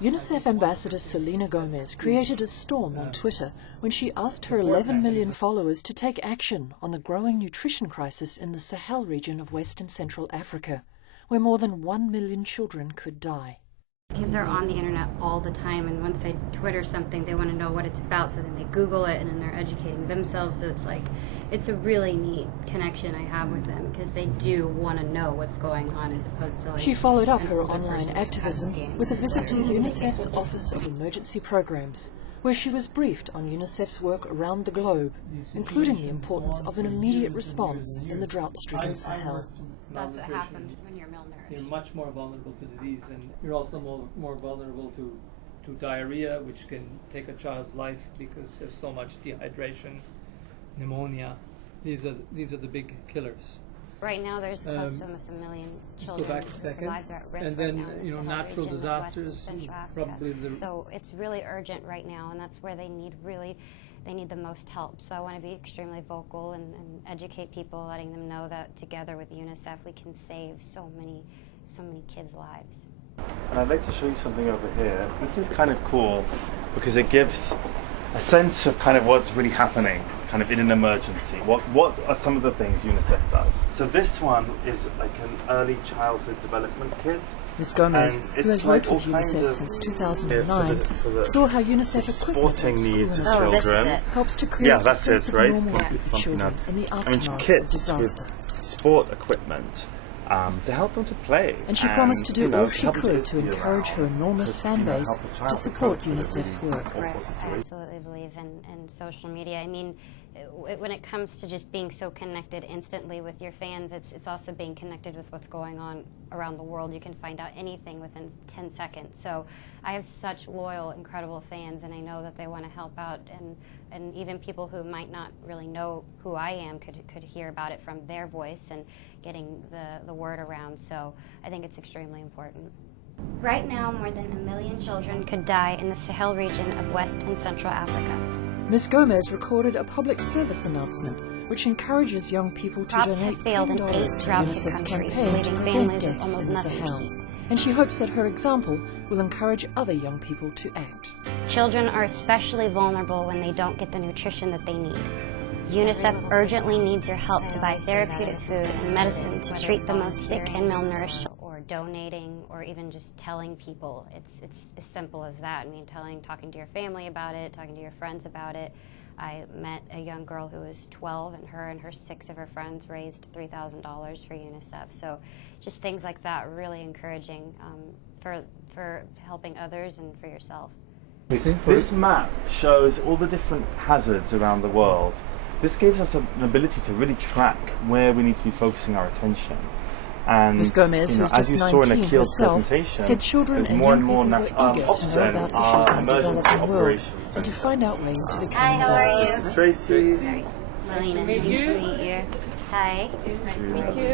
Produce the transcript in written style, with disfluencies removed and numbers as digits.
UNICEF ambassador Selena Gomez created a storm on Twitter when she asked her 11 million followers to take action on the growing nutrition crisis in the Sahel region of West and Central Africa, where more than 1 million children could die. Kids are on the internet all the time, and once they Twitter something, they want to know what it's about, so then they Google it, and then they're educating themselves. So it's a really neat connection I have with them, because they do want to know what's going on, as opposed to She followed up her online activism with a visit to UNICEF's Office of Emergency Programs, where she was briefed on UNICEF's work around the globe, including the importance of an immediate response in the drought-stricken Sahel. That's what happens when you're malnourished. You're much more vulnerable to disease, and you're also more vulnerable to diarrhea, which can take a child's life because there's so much dehydration, pneumonia. These are the big killers. Right now, there's close to almost 1 million children whose lives are at risk. And then, natural disasters, probably So it's really urgent right now, and that's where they need the most help. So I want to be extremely vocal and educate people, letting them know that together with UNICEF we can save so many kids' lives. And I'd like to show you something over here. This is kind of cool because it gives a sense of kind of what's really happening kind of in an emergency. What are some of the things UNICEF does? So this one is like an early childhood development kit. Ms. Gomez, who has worked with UNICEF since 2009, saw how UNICEF equipment needs of children helps to create a sense of right? normalcy for children in the aftermath of kits disaster. with sport equipment to help them to play. And she promised to do all she could to encourage her enormous fan base to support UNICEF's work. Right. I absolutely believe in social media. I mean, when it comes to just being so connected instantly with your fans, it's also being connected with what's going on around the world. You can find out anything within 10 seconds. So I have such loyal, incredible fans, and I know that they want to help out, and even people who might not really know who I am could hear about it from their voice and getting the word around. So I think it's extremely important. Right now, more than 1 million children could die in the Sahel region of West and Central Africa. Ms. Gomez recorded a public service announcement which encourages young people to donate $10 to UNICEF's campaign to prevent deaths in the Sahel. And she hopes that her example will encourage other young people to act. Children are especially vulnerable when they don't get the nutrition that they need. UNICEF urgently needs your help to buy therapeutic food and medicine to treat the most sick and malnourished. Or donating, or even just telling people. It's as simple as that. I mean, talking to your family about it, talking to your friends about it. I met a young girl who was 12, and her 6 of her friends raised $3,000 for UNICEF. So just things like that are really encouraging for helping others and for yourself. This map shows all the different hazards around the world. This gives us an ability to really track where we need to be focusing our attention. And Ms. Gomez, who is just 19 herself, said children and young people were eager to know about issues in the developing world and to find out ways to become Hi, how are you? Tracy. Selena, nice to meet you. Hi. Nice to meet you.